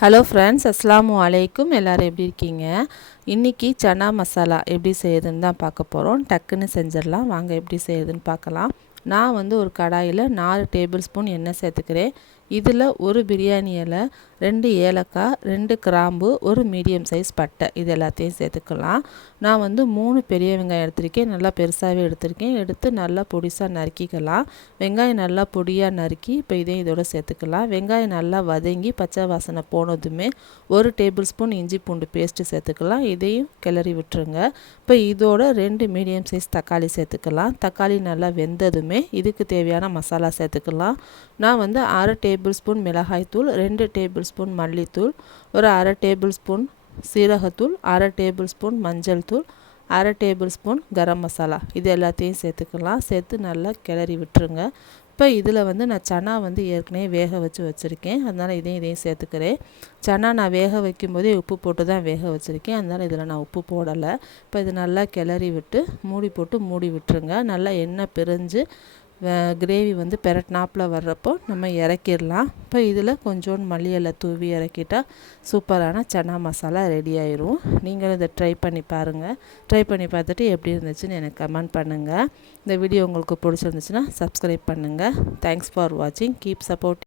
Hello friends, அஸ்ஸலாமு அலைக்கும். எல்லோரும் எப்படி இருக்கீங்க? இன்றைக்கி சனா மசாலா எப்படி செய்யுதுன்னு தான் பார்க்க போகிறோம். டக்குன்னு செஞ்சிடலாம். வாங்க எப்படி செய்யுதுன்னு பார்க்கலாம். நான் ஒரு கடாயில் 4 டேபிள் ஸ்பூன் எண்ணெய் சேர்த்துக்கிறேன். இதில் ஒரு பிரியாணி இலை, 2 ஏலக்காய், 2 கிராம்பு, ஒரு மீடியம் சைஸ் பட்டை, இது எல்லாத்தையும் சேர்த்துக்கலாம். நான் 3 பெரிய வெங்காயம் எடுத்திருக்கேன். நல்லா பெருசாகவே எடுத்திருக்கேன். எடுத்து நல்லா பொடிசாக நறுக்கிக்கலாம். வெங்காயம் நல்லா பொடியாக நறுக்கி இப்போ இதையும் இதோட சேர்த்துக்கலாம். வெங்காயம் நல்லா வதங்கி பச்சை வாசனை போனதுமே 1 டேபிள் ஸ்பூன் இஞ்சி பூண்டு பேஸ்ட்டு சேர்த்துக்கலாம். இதையும் கிளறி விட்டுருங்க. இப்போ இதோட 2 மீடியம் சைஸ் தக்காளி சேர்த்துக்கலாம். தக்காளி நல்லா வெந்ததுமே இதுக்கு தேவையான மசாலா சேர்த்துக்கலாம். நான் 1/2 டேபிள் ஸ்பூன் மிளகாய்த்தூள், 2 டேபிள் ஸ்பூன் மல்லித்தூள், ஒரு 1/2 டேபிள் ஸ்பூன் சீரகத்தூள், 1/2 டேபிள் ஸ்பூன் மஞ்சள் தூள், 1/2 டேபிள் ஸ்பூன் கரம் மசாலா, இது எல்லாத்தையும் சேர்த்துக்கலாம். சேர்த்து நல்லா கிளறி விட்டுருங்க. இப்போ இதில் நான் சனா ஏற்கனவே வேக வச்சு வச்சுருக்கேன். அதனால் இதையும் சேர்த்துக்கிறேன். சனா நான் வேக வைக்கும்போதே உப்பு போட்டு தான் வேக வச்சுருக்கேன். அதனால் இதில் நான் உப்பு போடலை. இப்போ இது நல்லா கிளறி விட்டு மூடி போட்டு மூடி விட்டுருங்க. நல்லா எண்ணெய் பிரிஞ்சு கிரேவி பெரட்னாப்பில் வர்றப்போ நம்ம இறக்கிடலாம். இப்போ இதில் கொஞ்சோண்டு மல்லி இலை தூவி இறக்கிட்டால் சூப்பரான சனா மசாலா ரெடி ஆயிரும். நீங்களும் இதை ட்ரை பண்ணி பாருங்கள். ட்ரை பண்ணி பார்த்துட்டு எப்படி இருந்துச்சுன்னு எனக்கு கமெண்ட் பண்ணுங்கள். இந்த வீடியோ உங்களுக்கு பிடிச்சிருந்துச்சுன்னா சப்ஸ்கிரைப் பண்ணுங்கள். தேங்க்ஸ் ஃபார் வாட்சிங். Keep support.